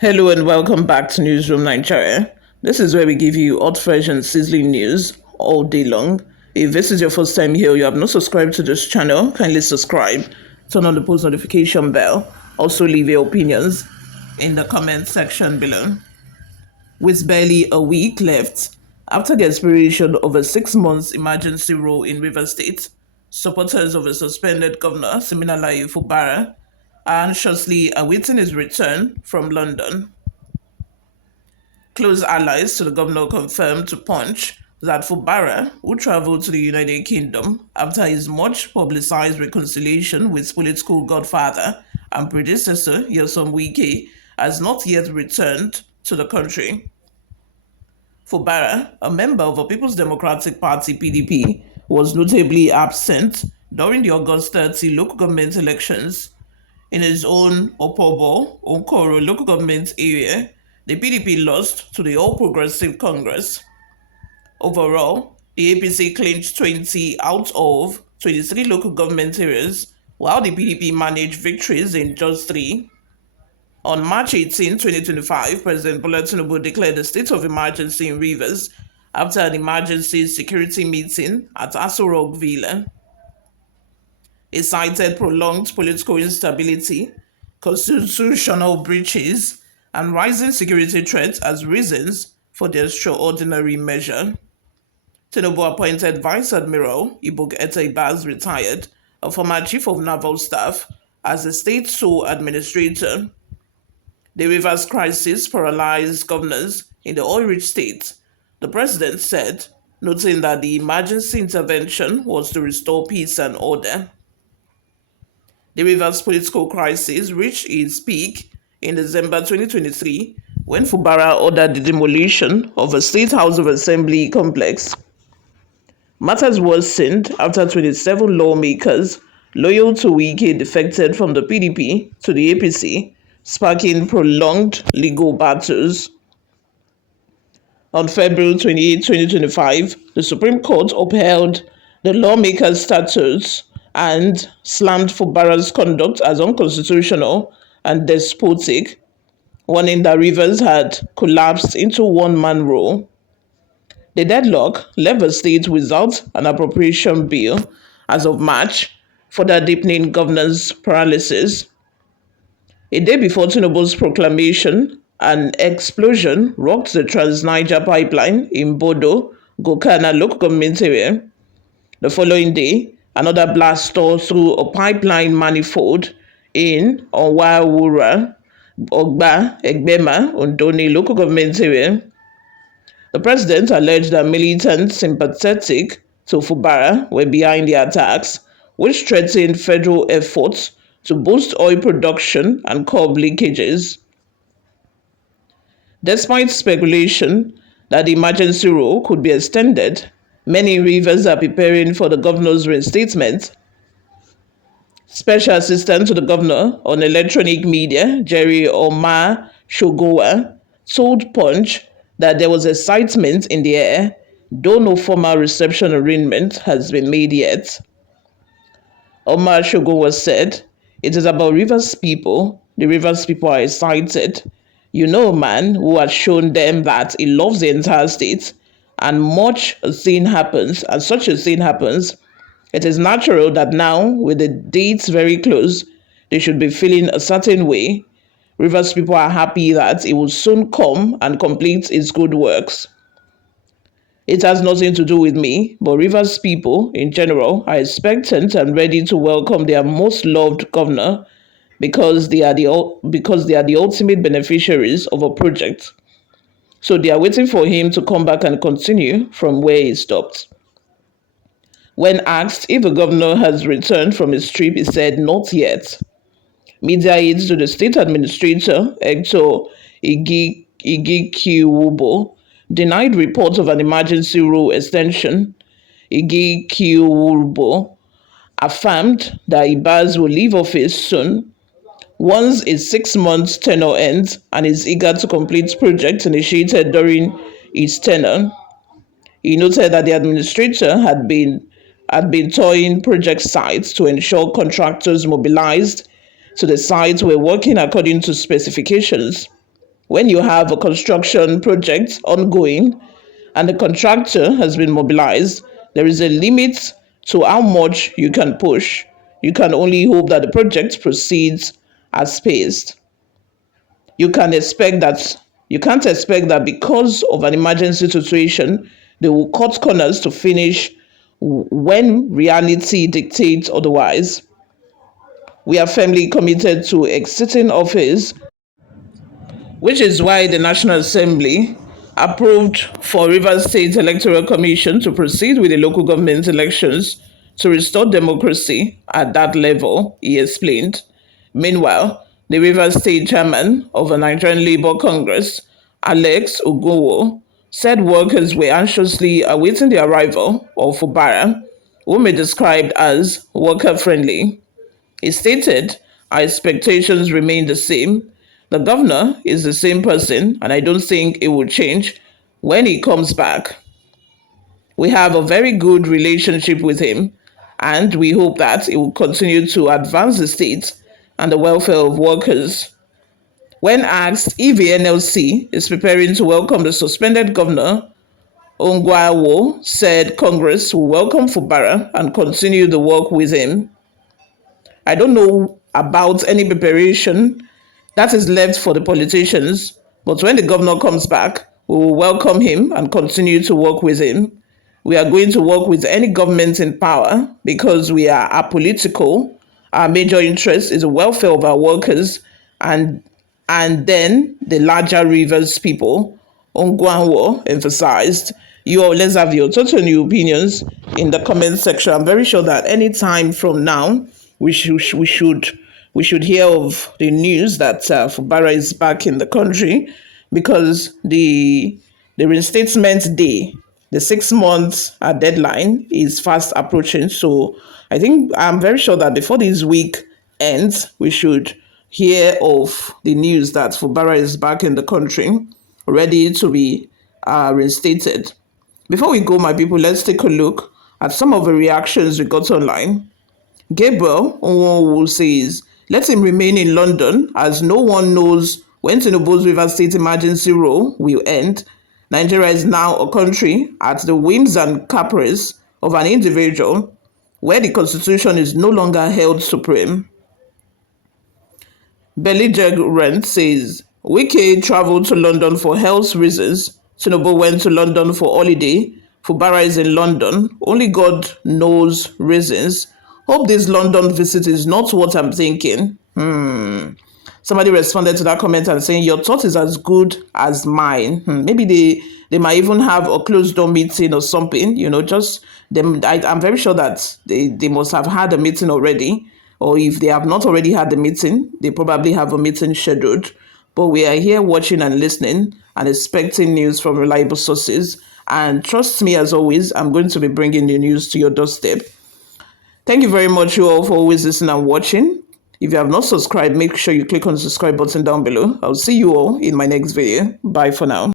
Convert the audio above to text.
Hello and welcome back to Newsroom Nigeria. This is where we give you hot, fresh, and sizzling news all day long. If this is your first time here, you have not subscribed to this channel, kindly subscribe, turn on the post notification bell, also leave your opinions in the comment section below. With barely a week left after the expiration of a 6 months emergency rule in Rivers State, supporters of a suspended governor, Siminalayi Fubara, are anxiously awaiting his return from London. Close allies to the governor confirmed to Punch that Fubara, who travelled to the United Kingdom after his much publicized reconciliation with political godfather and predecessor Nyesom Wike, has not yet returned to the country. Fubara, a member of the People's Democratic Party (PDP), was notably absent during the August 30 local government elections. In his own Opobo, Okoye local government area, the PDP lost to the All Progressive Congress. Overall, the APC clinched 20 out of 23 local government areas, while the PDP managed victories in just three. On March 18, 2025, President Bola Tinubu declared a state of emergency in Rivers after an emergency security meeting at Aso Rock Villa. He cited prolonged political instability, constitutional breaches, and rising security threats as reasons for the extraordinary measure. Tinubu appointed Vice Admiral Ibok Ete retired, a former Chief of Naval Staff, as the state's sole administrator. The Rivers crisis paralyzed governors in the oil-rich state, the president said, noting that the emergency intervention was to restore peace and order. The Rivers political crisis reached its peak in December 2023 when Fubara ordered the demolition of a State House of Assembly complex. Matters worsened after 27 lawmakers loyal to Wike defected from the PDP to the APC, sparking prolonged legal battles. On February 28, 2025, the Supreme Court upheld the lawmakers' statutes and slammed Fubara's conduct as unconstitutional and despotic, warning that Rivers had collapsed into one-man rule. The deadlock left the state without an appropriation bill as of March, further deepening governance paralysis. A day before Tinubu's proclamation, an explosion rocked the Trans-Niger pipeline in Bodo, Gokana local government area. The following day, another blast tore through a pipeline manifold in Onwawura, Ogba, Egbema, Ondoni local government area. The president alleged that militants sympathetic to Fubara were behind the attacks, which threatened federal efforts to boost oil production and curb leakages. Despite speculation that the emergency rule could be extended, many Rivers are preparing for the governor's reinstatement. Special Assistant to the Governor on Electronic Media, Jerry Omar Shogowa, told Punch that there was excitement in the air, though no formal reception arrangement has been made yet. Omar Shogowa said, "It is about Rivers people. The Rivers people are excited. You know a man who has shown them that he loves the entire state, and such a thing happens. It is natural that now, with the dates very close, they should be feeling a certain way. Rivers people are happy that it will soon come and complete its good works. It has nothing to do with me, but Rivers people, in general, are expectant and ready to welcome their most loved governor because they are the ultimate beneficiaries of a project. So they are waiting for him to come back and continue from where he stopped." When asked if the governor has returned from his trip, he said, "Not yet." Media aides to the state administrator, Hector Igikiwubo, denied reports of an emergency rule extension. Igikiwubo affirmed that Ibaz will leave office soon once his 6 months tenure ends and is eager to complete projects initiated during his tenure. He noted that the administrator had been touring project sites to ensure contractors mobilized to the sites were working according to specifications. when you have a construction project ongoing and the contractor has been mobilized, there is a limit to how much you can push. You can only hope that the project proceeds as paced. You can expect that you can't expect that because of an emergency situation, they will cut corners to finish when reality dictates otherwise. We are firmly committed to exiting office, which is why the National Assembly approved for Rivers State Electoral Commission to proceed with the local government elections to restore democracy at that level, he explained. Meanwhile, the Rivers State chairman of the Nigerian Labour Congress, Alex Ogowo, said workers were anxiously awaiting the arrival of Fubara, whom he described as worker friendly. He stated, our expectations remain the same. The governor is the same person, and I don't think it will change when he comes back. We have a very good relationship with him, and we hope that it will continue to advance the state and the welfare of workers. When asked if the NLC is preparing to welcome the suspended governor, Ongwawo said Congress will welcome Fubara and continue the work with him. I don't know about any preparation that is left for the politicians, but when the governor comes back, we will welcome him and continue to work with him. We are going to work with any government in power because we are apolitical. Our major interest is the welfare of our workers and then the larger rivers people, Ongwanwo emphasized. You all, let's have your total new opinions in the comment section. I'm very sure that any time from now, we should hear of the news that Fubara is back in the country, because the reinstatement day, the 6 months deadline, is fast approaching. So I think I'm very sure that before this week ends, we should hear of the news that Fubara is back in the country, ready to be reinstated. Before we go, my people, let's take a look at some of the reactions we got online. Gabriel Onwowu says, let him remain in London as no one knows when Tinubu's Rivers State emergency rule will end. Nigeria is now a country at the whims and caprice of an individual where the constitution is no longer held supreme. Belijeg Rent says, Wike traveled to London for health reasons. Tinubu went to London for holiday. Fubara is in London. Only God knows reasons. Hope this London visit is not what I'm thinking. Somebody responded to that comment and saying, your thought is as good as mine. Maybe they might even have a closed door meeting or something, just them. I'm very sure that they must have had a meeting already. Or if they have not already had the meeting, they probably have a meeting scheduled. But we are here watching and listening and expecting news from reliable sources. And trust me, as always, I'm going to be bringing the news to your doorstep. Thank you very much, you all, for always listening and watching. If you have not subscribed, make sure you click on the subscribe button down below. I'll see you all in my next video. Bye for now.